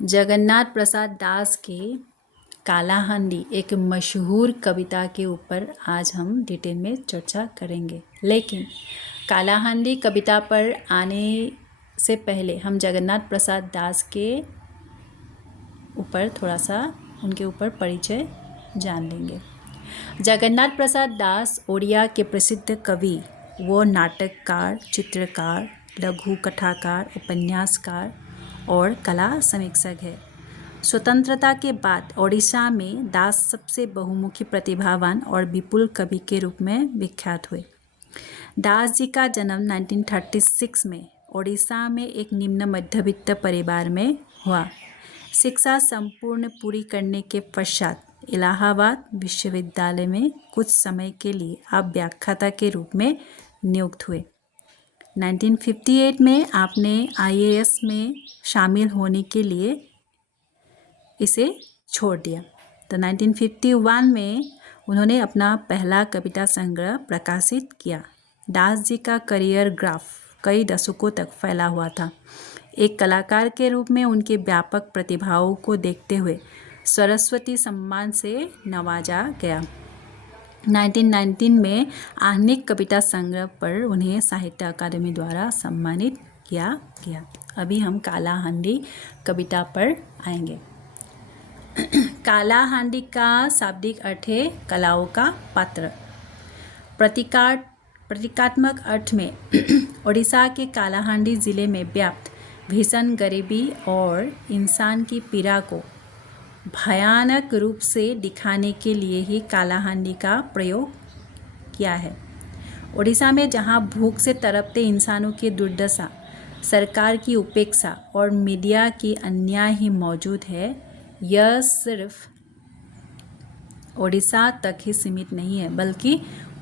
जगन्नाथ प्रसाद दास के कालाहांडी एक मशहूर कविता के ऊपर आज हम डिटेल में चर्चा करेंगे। लेकिन कालाहांडी कविता पर आने से पहले हम जगन्नाथ प्रसाद दास के ऊपर थोड़ा सा उनके ऊपर परिचय जान लेंगे। जगन्नाथ प्रसाद दास ओडिया के प्रसिद्ध कवि वो नाटककार, चित्रकार, लघु कथाकार, उपन्यासकार और कला समीक्षक है। स्वतंत्रता के बाद ओडिशा में दास सबसे बहुमुखी, प्रतिभावान और विपुल कवि के रूप में विख्यात हुए। दास जी का जन्म 1936 में ओडिशा में एक निम्न मध्यवित्त परिवार में हुआ। शिक्षा संपूर्ण पूरी करने के पश्चात इलाहाबाद विश्वविद्यालय में कुछ समय के लिए आप व्याख्याता के रूप में नियुक्त हुए। 1958 में आपने IAS में शामिल होने के लिए इसे छोड़ दिया। तो 1951 में उन्होंने अपना पहला कविता संग्रह प्रकाशित किया। दास जी का करियर ग्राफ कई दशकों तक फैला हुआ था। एक कलाकार के रूप में उनके व्यापक प्रतिभाओं को देखते हुए सरस्वती सम्मान से नवाजा गया। 1919 में आहनिक कविता संग्रह पर उन्हें साहित्य अकादमी द्वारा सम्मानित किया गया। अभी हम कालाहांडी कविता पर आएंगे। कालाहांडी का शाब्दिक अर्थ है कलाओं का पात्र। प्रतीकात्मक अर्थ में ओडिशा के कालाहांडी जिले में व्याप्त भीषण गरीबी और इंसान की पीड़ा को भयानक रूप से दिखाने के लिए ही कालाहांडी का प्रयोग किया है। ओडिशा में जहां भूख से तड़पते इंसानों की दुर्दशा, सरकार की उपेक्षा और मीडिया की अन्याय ही मौजूद है, यह सिर्फ ओडिशा तक ही सीमित नहीं है, बल्कि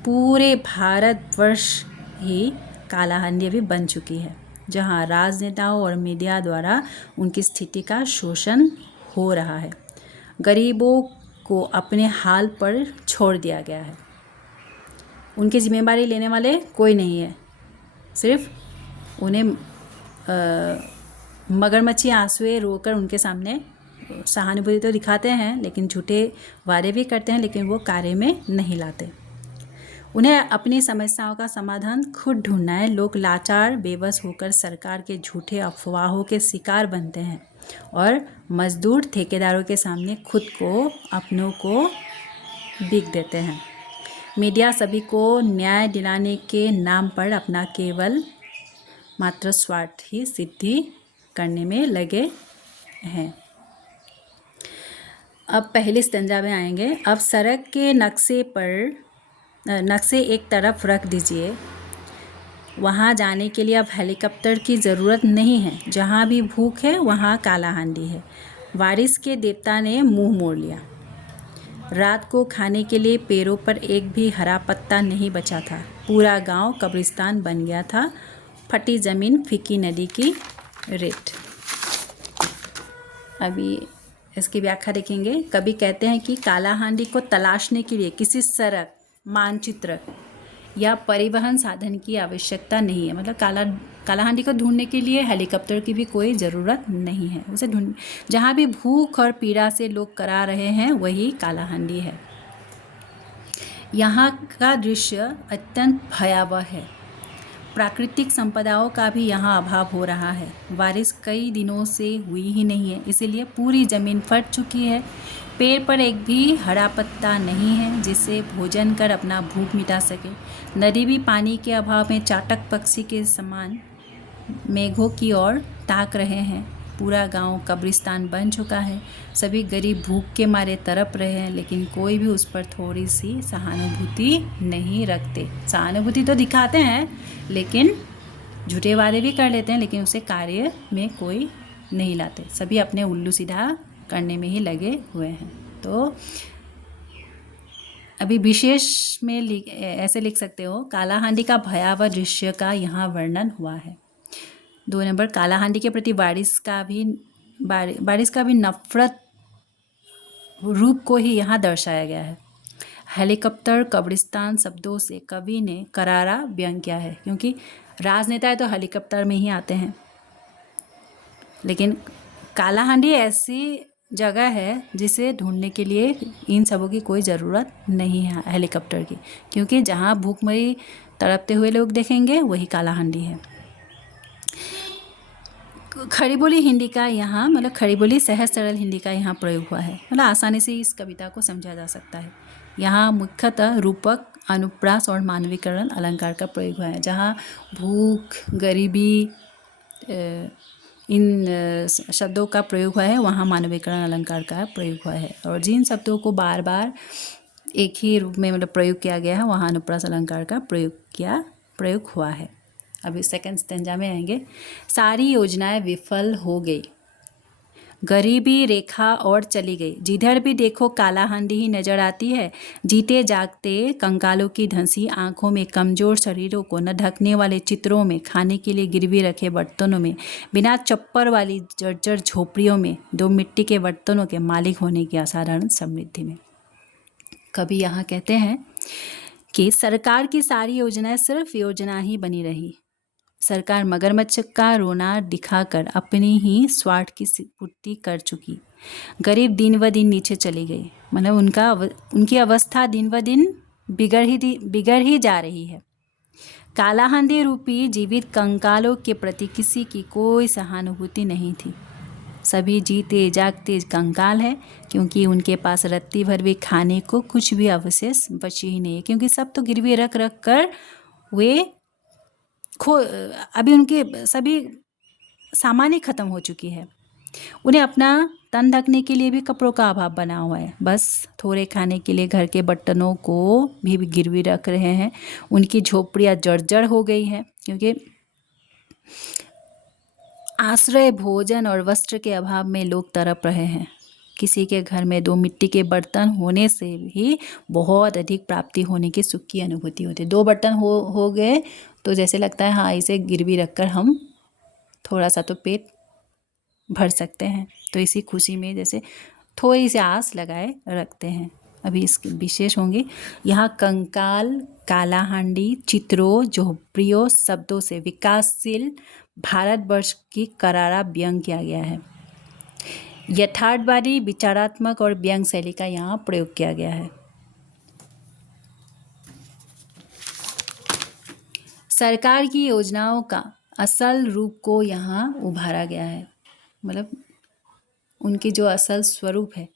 पूरे भारतवर्ष ही कालाहांडी भी बन चुकी है, जहां राजनेताओं और मीडिया द्वारा उनकी स्थिति का शोषण हो रहा है। गरीबों को अपने हाल पर छोड़ दिया गया है। उनकी जिम्मेदारी लेने वाले कोई नहीं है। सिर्फ उन्हें मगरमच्छी आंसुएं रोकर उनके सामने सहानुभूति तो दिखाते हैं, लेकिन झूठे वादे भी करते हैं, लेकिन वो कार्य में नहीं लाते। उन्हें अपनी समस्याओं का समाधान खुद ढूंढना है। लोग लाचार बेबस होकर सरकार के झूठे अफवाहों के शिकार बनते हैं और मजदूर ठेकेदारों के सामने खुद को, अपनों को बिक देते हैं। मीडिया सभी को न्याय दिलाने के नाम पर अपना केवल मात्र स्वार्थ ही सिद्धि करने में लगे हैं। अब पहले स्टैंजा में आएंगे। अब सड़क के नक्शे एक तरफ रख दीजिए। वहाँ जाने के लिए अब हेलीकॉप्टर की ज़रूरत नहीं है। जहाँ भी भूख है वहाँ कालाहांडी है। बारिश के देवता ने मुंह मोड़ लिया। रात को खाने के लिए पेड़ों पर एक भी हरा पत्ता नहीं बचा था। पूरा गांव कब्रिस्तान बन गया था। फटी ज़मीन, फीकी नदी की रेत। अभी इसकी व्याख्या देखेंगे। कभी कहते हैं कि कालाहांडी को तलाशने के लिए किसी सड़क, मानचित्र या परिवहन साधन की आवश्यकता नहीं है। मतलब कालाहांडी को ढूंढने के लिए हेलीकॉप्टर की भी कोई ज़रूरत नहीं है। उसे जहाँ भी भूख और पीड़ा से लोग करा रहे हैं वही कालाहांडी है। यहाँ का दृश्य अत्यंत भयावह है। प्राकृतिक संपदाओं का भी यहाँ अभाव हो रहा है। बारिश कई दिनों से हुई ही नहीं है, इसीलिए पूरी ज़मीन फट चुकी है। पेड़ पर एक भी हरा पत्ता नहीं है जिससे भोजन कर अपना भूख मिटा सके। नदी भी पानी के अभाव में चातक पक्षी के समान मेघों की ओर ताक रहे हैं। पूरा गांव कब्रिस्तान बन चुका है। सभी गरीब भूख के मारे तड़प रहे हैं, लेकिन कोई भी उस पर थोड़ी सी सहानुभूति नहीं रखते। सहानुभूति तो दिखाते हैं, लेकिन झूठे वादे भी कर लेते हैं, लेकिन उसे कार्य में कोई नहीं लाते। सभी अपने उल्लू सीधा करने में ही लगे हुए हैं। तो अभी विशेष में ऐसे लिख सकते हो, कालाहांडी का भयावह दृश्य का यहाँ वर्णन हुआ है। 2 नंबर, कालाहांडी के प्रति बारिश का भी नफरत रूप को ही यहाँ दर्शाया गया है। हेलीकॉप्टर, कब्रिस्तान शब्दों से कवि ने करारा व्यंग किया है, क्योंकि राजनेता तो हेलीकॉप्टर में ही आते हैं, लेकिन कालाहांडी ऐसी जगह है जिसे ढूंढने के लिए इन सबों की कोई ज़रूरत नहीं है हेलीकॉप्टर की, क्योंकि जहाँ भूखमरी तड़पते हुए लोग देखेंगे वही कालाहांडी है। खड़ी बोली हिंदी का यहाँ मतलब खड़ी बोली सहज सरल हिंदी का यहाँ प्रयोग हुआ है, मतलब आसानी से इस कविता को समझा जा सकता है। यहाँ मुख्यतः रूपक, अनुप्रास और मानवीकरण अलंकार का प्रयोग हुआ है। जहाँ भूख, गरीबी इन शब्दों का प्रयोग हुआ है, वहाँ मानवीकरण अलंकार का प्रयोग हुआ है। और जिन शब्दों को बार बार एक ही रूप में मतलब प्रयोग किया गया है, वहाँ अनुप्रास अलंकार का प्रयोग हुआ है। अभी सेकंड स्टेंजा में आएंगे। सारी योजनाएं विफल हो गई, गरीबी रेखा और चली गई, जिधर भी देखो कालाहांडी ही नजर आती है। जीते जागते कंकालों की धंसी आंखों में, कमजोर शरीरों को न ढकने वाले चित्रों में, खाने के लिए गिरवी रखे बर्तनों में, बिना चप्पर वाली जर्जर झोपड़ियों में, दो मिट्टी के बर्तनों के मालिक होने की असाधारण समृद्धि में। कभी यहाँ कहते हैं कि सरकार की सारी योजनाएं सिर्फ योजना ही बनी रही। सरकार मगरमच्छ का रोना दिखाकर अपनी ही स्वार्थ की पूर्ति कर चुकी। गरीब दिन व दिन नीचे चली गई, मतलब उनकी अवस्था दिन व दिन बिगड़ ही जा रही है। कालाहांडी रूपी जीवित कंकालों के प्रति किसी की कोई सहानुभूति नहीं थी। सभी जीते जागते कंकाल है, क्योंकि उनके पास रत्ती भर भी खाने को कुछ भी अवशेष बचे ही नहीं है, क्योंकि सब तो गिरवी रख कर वे अभी उनके सभी सामान ही खत्म हो चुकी है। उन्हें अपना तन ढकने के लिए भी कपड़ों का अभाव बना हुआ है। बस थोड़े खाने के लिए घर के बर्तनों को भी गिरवी रख रहे हैं। उनकी झोपड़ियाँ जर्जर हो गई हैं, क्योंकि आश्रय, भोजन और वस्त्र के अभाव में लोग तड़प रहे हैं। किसी के घर में दो मिट्टी के बर्तन होने से भी बहुत अधिक प्राप्ति होने की सुख की अनुभूति होती है। दो बर्तन हो गए तो जैसे लगता है हाँ, इसे गिरवी रखकर हम थोड़ा सा तो पेट भर सकते हैं। तो इसी खुशी में जैसे थोड़ी सी आस लगाए रखते हैं। अभी इसके विशेष होंगे। यहाँ कंकाल, कालाहांडी, चित्रों, झोपड़ियों शब्दों से विकासशील भारतवर्ष की करारा व्यंग किया गया है। यथार्थवादी, विचारात्मक और व्यंग शैली का यहाँ प्रयोग किया गया है। सरकार की योजनाओं का असल रूप को यहाँ उभारा गया है, मतलब उनकी जो असल स्वरूप है।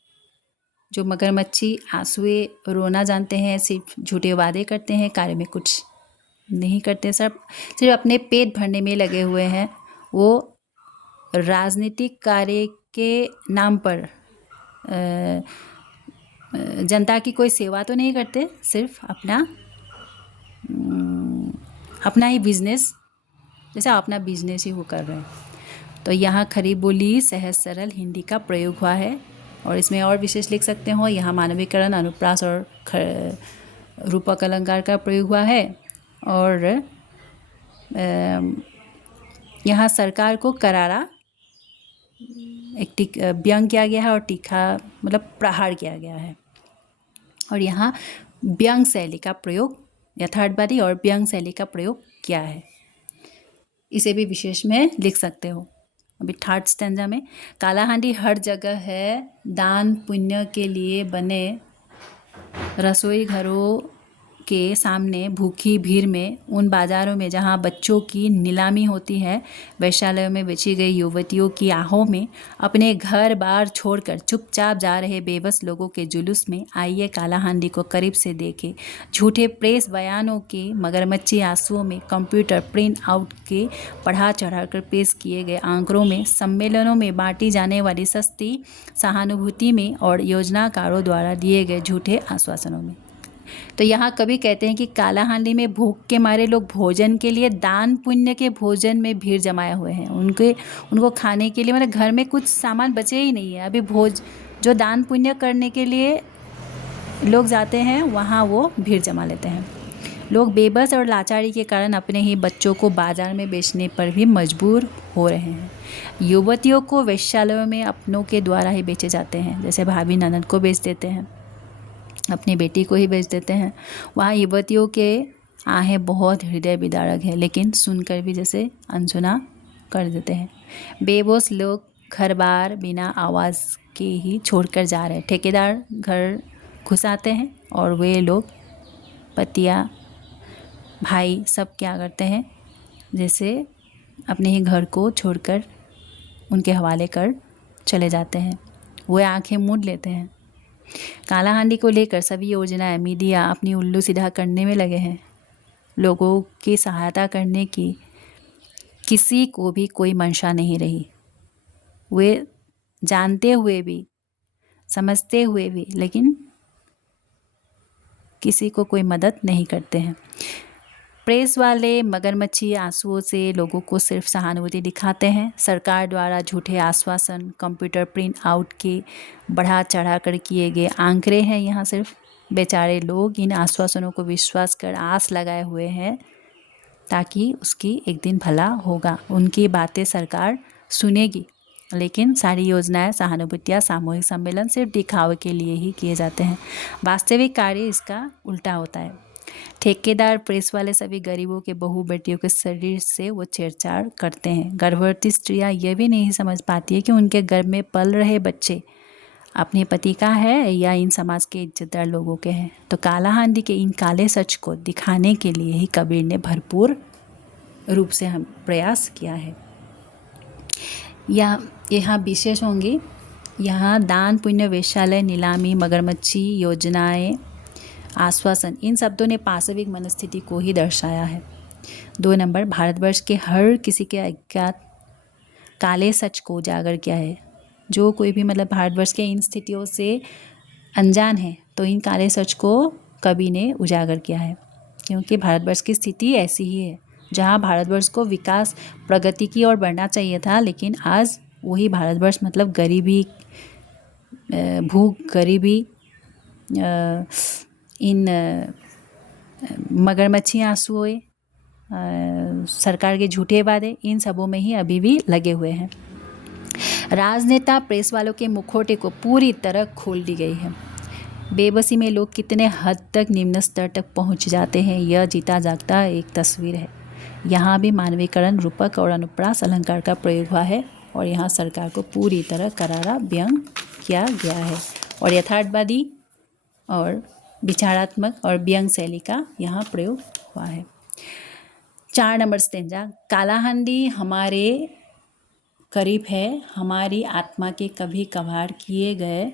जो मगरमच्छी आंसुए रोना जानते हैं, सिर्फ झूठे वादे करते हैं, कार्य में कुछ नहीं करते, सिर्फ अपने पेट भरने में लगे हुए हैं। वो राजनीतिक कार्य के नाम पर जनता की कोई सेवा तो नहीं करते, सिर्फ अपना ही बिजनेस, जैसे अपना बिजनेस ही वो कर रहे हैं। तो यहाँ खरी बोली सहज सरल हिंदी का प्रयोग हुआ है। और इसमें और विशेष लिख सकते हो, यहाँ मानवीकरण, अनुप्रास और रूपक अलंकार का प्रयोग हुआ है। और यहाँ सरकार को करारा एक व्यंग किया गया है और तीखा मतलब प्रहार किया गया है। और यहाँ व्यंग शैली का प्रयोग, यथार्थवादी और व्यंग शैली का प्रयोग किया है। इसे भी विशेष में लिख सकते हो। अभी थर्ड स्टैंजा में, कालाहांडी हर जगह है, दान पुण्य के लिए बने रसोई घरों के सामने, भूखी भीड़ में, उन बाज़ारों में जहाँ बच्चों की नीलामी होती है, वैश्यालयों में बेची गई युवतियों की आहों में, अपने घर बार छोड़कर चुपचाप जा रहे बेबस लोगों के जुलूस में, आइए कालाहांडी को करीब से देखें। झूठे प्रेस बयानों के मगरमच्छी आंसुओं में, कंप्यूटर प्रिंट आउट के पढ़ा चढ़ाकर पेश किए गए आंकड़ों में, सम्मेलनों में बांटी जाने वाली सस्ती सहानुभूति में और योजनाकारों द्वारा दिए गए झूठे आश्वासनों में। तो यहाँ कवि कहते हैं कि कालाहांडी में भूख के मारे लोग भोजन के लिए, दान पुण्य के भोजन में भीड़ जमाए हुए हैं। उनको खाने के लिए मतलब घर में कुछ सामान बचे ही नहीं है। अभी जो दान पुण्य करने के लिए लोग जाते हैं, वहाँ वो भीड़ जमा लेते हैं। लोग बेबस और लाचारी के कारण अपने ही बच्चों को बाजार में बेचने पर भी मजबूर हो रहे हैं। युवतियों को वेश्यालयों में अपनों के द्वारा ही बेचे जाते हैं, जैसे भाभी ननद को बेच देते हैं, अपनी बेटी को ही बेच देते हैं। वहाँ युवतियों के आहें बहुत हृदय विदारक है, लेकिन सुनकर भी जैसे अनसुना कर देते हैं। बेबस लोग घर बार बिना आवाज़ के ही छोड़कर जा रहे हैं। ठेकेदार घर घुसाते हैं और वे लोग पतिया भाई सब क्या करते हैं, जैसे अपने ही घर को छोड़कर उनके हवाले कर चले जाते हैं। वे आंखें मूंद लेते हैं। काला हांडी को लेकर सभी योजनाएं मीडिया अपनी उल्लू सीधा करने में लगे हैं। लोगों की सहायता करने की किसी को भी कोई मंशा नहीं रही। वे जानते हुए भी, समझते हुए भी, लेकिन किसी को कोई मदद नहीं करते हैं। प्रेस वाले मगरमच्छी आंसुओं से लोगों को सिर्फ सहानुभूति दिखाते हैं। सरकार द्वारा झूठे आश्वासन, कंप्यूटर प्रिंट आउट के बढ़ा चढ़ा कर किए गए आंकड़े हैं। यहाँ सिर्फ बेचारे लोग इन आश्वासनों को विश्वास कर आस लगाए हुए हैं ताकि उसकी एक दिन भला होगा, उनकी बातें सरकार सुनेगी। लेकिन सारी योजनाएं, सहानुभूतियाँ, सामूहिक सम्मेलन सिर्फ दिखावे के लिए ही किए जाते हैं। वास्तविक कार्य इसका उल्टा होता है। ठेकेदार, प्रेस वाले सभी गरीबों के बहू बेटियों के शरीर से वो छेड़छाड़ करते हैं। गर्भवती स्त्रियां यह भी नहीं समझ पाती है कि उनके गर्भ में पल रहे बच्चे अपने पति का है या इन समाज के इज्जतदार लोगों के हैं। तो काला हांडी के इन काले सच को दिखाने के लिए ही कबीर ने भरपूर रूप से हम प्रयास किया है। यहाँ विशेष होंगी, यहाँ दान, पुण्य, वेश्यालय, नीलामी, मगरमच्छी योजनाएं, आश्वासन, इन शब्दों ने पाशविक मनस्थिति को ही दर्शाया है। 2 नंबर, भारतवर्ष के हर किसी के अज्ञात काले सच को उजागर किया है। जो कोई भी मतलब भारतवर्ष के इन स्थितियों से अनजान है तो इन काले सच को कवि ने उजागर किया है, क्योंकि भारतवर्ष की स्थिति ऐसी ही है जहाँ भारतवर्ष को विकास, प्रगति की ओर बढ़ना चाहिए था, लेकिन आज वही भारतवर्ष मतलब गरीबी, भूख, गरीबी, इन मगरमच्छी आंसुओं, सरकार के झूठे वादे, इन सबों में ही अभी भी लगे हुए हैं। राजनेता, प्रेस वालों के मुखौटे को पूरी तरह खोल दी गई है। बेबसी में लोग कितने हद तक निम्न स्तर तक पहुंच जाते हैं, यह जीता जागता एक तस्वीर है। यहाँ भी मानवीकरण, रूपक और अनुप्रास अलंकार का प्रयोग हुआ है और यहाँ सरकार को पूरी तरह करारा व्यंग किया गया है और यथार्थवादी और विचारात्मक और व्यंग शैली का यहाँ प्रयोग हुआ है। 4 नंबर स्टेंजा, काला हांडी हमारे करीब है, हमारी आत्मा के कभी कभार किए गए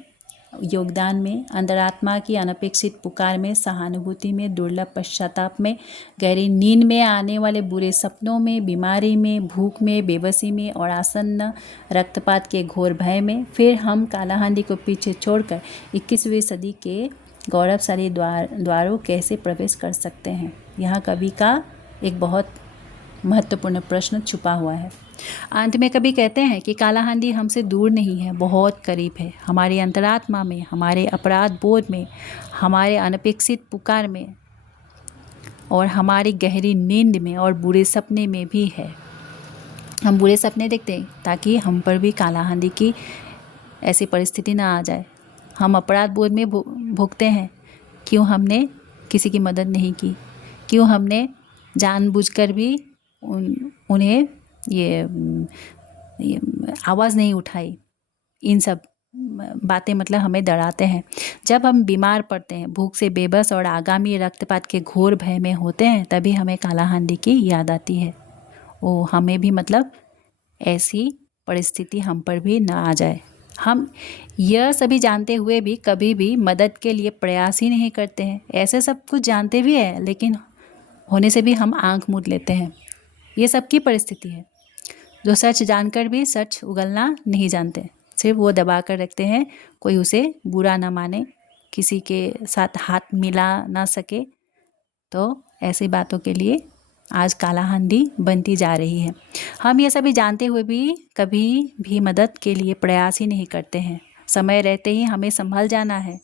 योगदान में, अंतरात्मा की अनपेक्षित पुकार में, सहानुभूति में, दुर्लभ पश्चाताप में, गहरी नींद में, आने वाले बुरे सपनों में, बीमारी में, भूख में, बेबसी में और आसन्न रक्तपात के घोर भय में। फिर हम काला हांडी को पीछे छोड़कर 21वीं सदी के गौरवशाली द्वारों कैसे प्रवेश कर सकते हैं? यहाँ कवि का एक बहुत महत्वपूर्ण प्रश्न छुपा हुआ है। अंत में कवि कहते हैं कि काला हांडी हमसे दूर नहीं है, बहुत करीब है, हमारी अंतरात्मा में, हमारे अपराध बोध में, हमारे अनपेक्षित पुकार में और हमारी गहरी नींद में और बुरे सपने में भी है। हम बुरे सपने देखते हैं ताकि हम पर भी काला हांडी की ऐसी परिस्थिति ना आ जाए। हम अपराध बोध में भुगते हैं, क्यों हमने किसी की मदद नहीं की, क्यों हमने जानबूझकर भी उन्हें ये आवाज़ नहीं उठाई। इन सब बातें मतलब हमें डराते हैं। जब हम बीमार पड़ते हैं, भूख से बेबस और आगामी रक्तपात के घोर भय में होते हैं, तभी हमें काला हांडी की याद आती है। वो हमें भी मतलब ऐसी परिस्थिति हम पर भी ना आ जाए। हम यह सभी जानते हुए भी कभी भी मदद के लिए प्रयास ही नहीं करते हैं। ऐसे सब कुछ जानते भी हैं, लेकिन होने से भी हम आंख मूंद लेते हैं। ये सबकी परिस्थिति है। जो सच जानकर भी सच उगलना नहीं जानते, सिर्फ वो दबा कर रखते हैं, कोई उसे बुरा ना माने, किसी के साथ हाथ मिला ना सके। तो ऐसी बातों के लिए आज काला हांडी बनती जा रही है। हम ये सभी जानते हुए भी कभी भी मदद के लिए प्रयास ही नहीं करते हैं। समय रहते ही हमें संभल जाना है।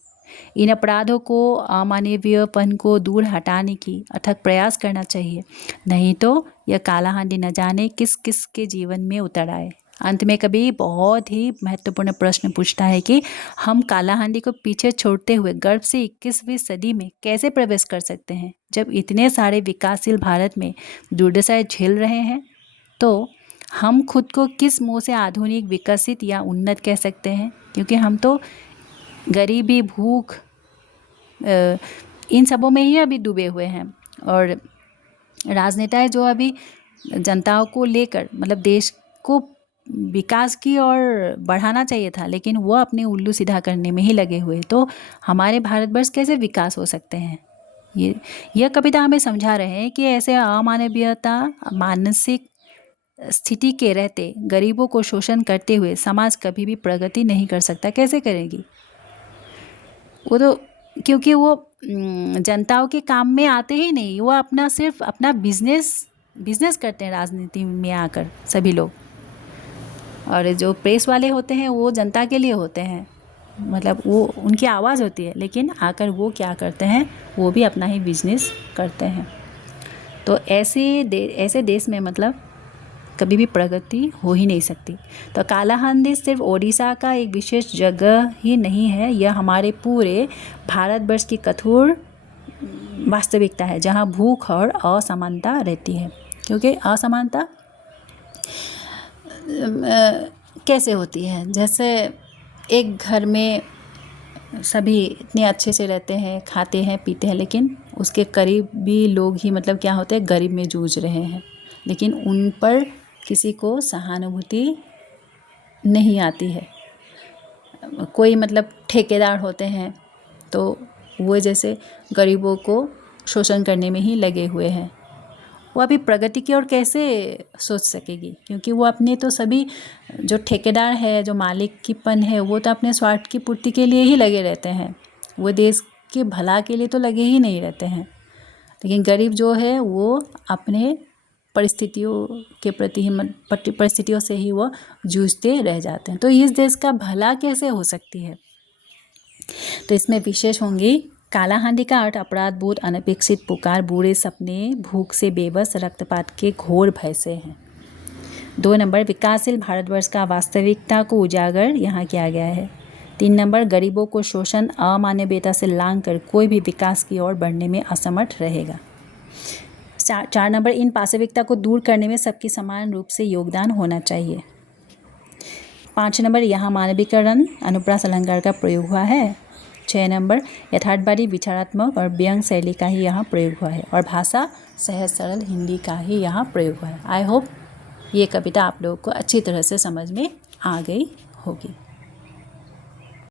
इन अपराधों को, अमानवीयपन को दूर हटाने की अथक प्रयास करना चाहिए, नहीं तो यह काला हांडी न जाने किस किस के जीवन में उतर आए। अंत में कभी बहुत ही महत्वपूर्ण प्रश्न पूछता है कि हम काला हांडी को पीछे छोड़ते हुए गर्भ से 21वीं सदी में कैसे प्रवेश कर सकते हैं, जब इतने सारे विकासशील भारत में दुर्दशाएं झेल रहे हैं। तो हम खुद को किस मुँह से आधुनिक, विकसित या उन्नत कह सकते हैं? क्योंकि हम तो गरीबी, भूख, इन सबों में ही अभी डूबे हुए हैं। और राजनेताएं जो अभी जनताओं को लेकर, मतलब देश को विकास की ओर बढ़ाना चाहिए था, लेकिन वो अपने उल्लू सीधा करने में ही लगे हुए। तो हमारे भारतवर्ष कैसे विकास हो सकते हैं? यह कविता हमें समझा रहे हैं कि ऐसे अमानवीयता, मानसिक स्थिति के रहते गरीबों को शोषण करते हुए समाज कभी भी प्रगति नहीं कर सकता। कैसे करेगी? वो तो क्योंकि वो जनताओं के काम में आते ही नहीं, वो अपना सिर्फ अपना बिजनेस करते हैं राजनीति में आकर सभी लोग। और जो प्रेस वाले होते हैं वो जनता के लिए होते हैं, मतलब वो उनकी आवाज़ होती है, लेकिन आकर वो क्या करते हैं, वो भी अपना ही बिजनेस करते हैं। तो ऐसे देश में मतलब कभी भी प्रगति हो ही नहीं सकती। तो कालाहांडी सिर्फ ओडिशा का एक विशेष जगह ही नहीं है, यह हमारे पूरे भारतवर्ष की कठोर वास्तविकता है, जहाँ भूख और असमानता रहती है। क्योंकि असमानता कैसे होती है? जैसे एक घर में सभी इतने अच्छे से रहते हैं, खाते हैं, पीते हैं, लेकिन उसके करीबी लोग ही मतलब क्या होते हैं, गरीब में जूझ रहे हैं, लेकिन उन पर किसी को सहानुभूति नहीं आती है। कोई मतलब ठेकेदार होते हैं तो वो जैसे गरीबों को शोषण करने में ही लगे हुए हैं। वो अभी प्रगति की ओर कैसे सोच सकेगी? क्योंकि वो अपने तो सभी जो ठेकेदार है, जो मालिक की पन है, वो तो अपने स्वार्थ की पूर्ति के लिए ही लगे रहते हैं, वो देश के भला के लिए तो लगे ही नहीं रहते हैं। लेकिन गरीब जो है वो अपने परिस्थितियों के प्रति ही परिस्थितियों से ही वो जूझते रह जाते हैं। तो इस देश का भला कैसे हो सकती है? तो इसमें विशेष होंगी कालाहांडी का अर्थ अपराध बोध, अनपेक्षित पुकार, बुरे सपने, भूख से बेबस, रक्तपात के घोर भय से हैं। 2 नंबर विकासशील भारतवर्ष का वास्तविकता को उजागर यहाँ किया गया है। 3 नंबर गरीबों को शोषण, अमानवीयता से लांघ कर कोई भी विकास की ओर बढ़ने में असमर्थ रहेगा। 4 नंबर इन पाशविकता को दूर करने में सबकी समान रूप से योगदान होना चाहिए। 5 नंबर यहाँ मानवीकरण, अनुप्रास अलंकार का प्रयोग हुआ है। 6 नंबर यथार्थवादी, विचारात्मक और व्यंग शैली का ही यहाँ प्रयोग हुआ है, और भाषा सहज सरल हिंदी का ही यहाँ प्रयोग हुआ है। आई होप ये कविता आप लोगों को अच्छी तरह से समझ में आ गई होगी।